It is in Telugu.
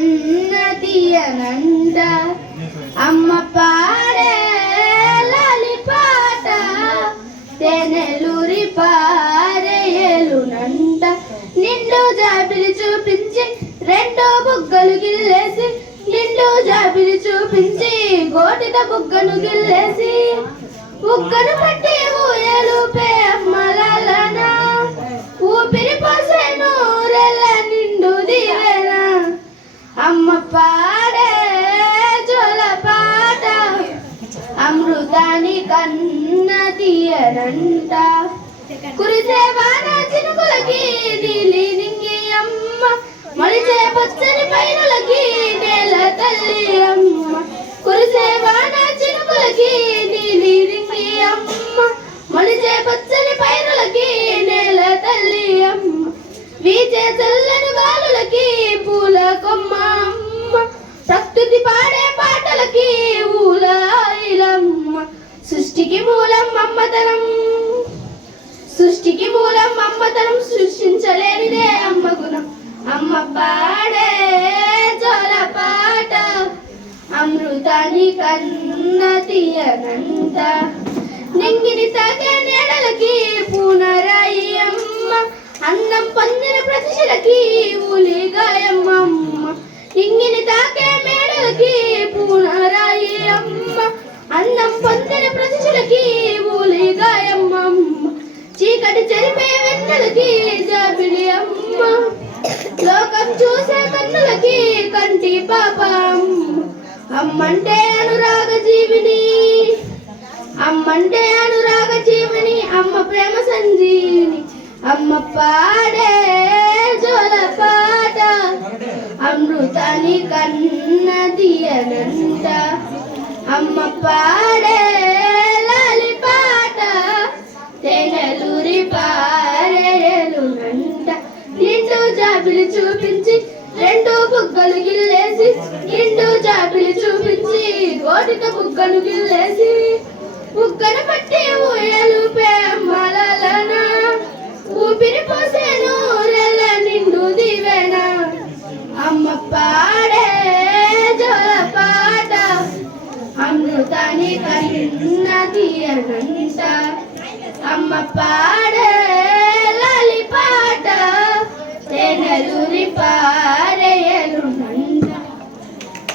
కన్న తీయనంట అమ్మ పాడే లాలి పాట తేనెలూరి పారేలునంట నిండు జాబిలి చూపించి రెండో బుగ్గలు గిల్లేసి నిండు జాబిలి చూపించి గోటిత బుగ్గను గిల్లేసి బుగ్గను పట్టి ఊయలుపే అమ్మలన ఊపిరి పోసే నూరెల్ల నిండు దీవెన అమ్మ పాడే జోల పాట అమృతాని కన్న తీయనంట కురిసే వాన చినుకులకి నీలి నింగి అమ్మ మలిచే పచ్చని పైరులకి నేల తల్లి అమ్మ కురిసే వాన చినుకులకి నీలి నింగి అమ్మ మలిచే పచ్చని పైరులకి నేల తల్లి అమ్మ వీచే చల్లని గాలులకి పూల కొమ్మ అమ్మ ప్రకృతి పాడే పాటలకి ఊలాయిలమ్మ సృష్టికి మూలం అమ్మతనం సృష్టికి మూలం అమ్మతనం సృష్టించలేనిదే అమ్మ గుణం అమ్మ పాడే జోల పాట అమృతాని కన్న తీయనంత నింగిని తాకే నేడలకి పూనరాయి అమ్మ అందం పొందిన ప్రతిశలకి ఊలి గాయమ్మ నింగిని తాకే మేడలకి పూనరాయి అమ్మ అందం పొందిన ప్రతిశలకి ఊలి గాయమ్మ చీకటి చెరిపే వెన్నెలకి జాబిలి అమ్మ లోకం చూసే కన్నులకి కంటి పాపం అమ్మంటే అనురాగ జీవిని అమ్మంటే అనురాగ జీవిని అమ్మ ప్రేమ సంజీవిని అమ్మ పాడే జోల పాట అమృతాని కన్న తీయనంట అమ్మ పాడే లాలి పాట తేనెలూరి పారేలునంట నిండు జాబిలి చూపించి రెండు బుగ్గలు గిల్లేసి నిండు జాబిలి చూపించి గోటిక బుగ్గను గిల్లేసి బుగ్గను పట్టి ఊయలుపే అమ్మలన ఊపిరి పోసే నూరెల్ల నిండు దీవెన అమ్మ పాడే జోల పాట అమృతాని కన్న తీయనంట అమ్మ పాడే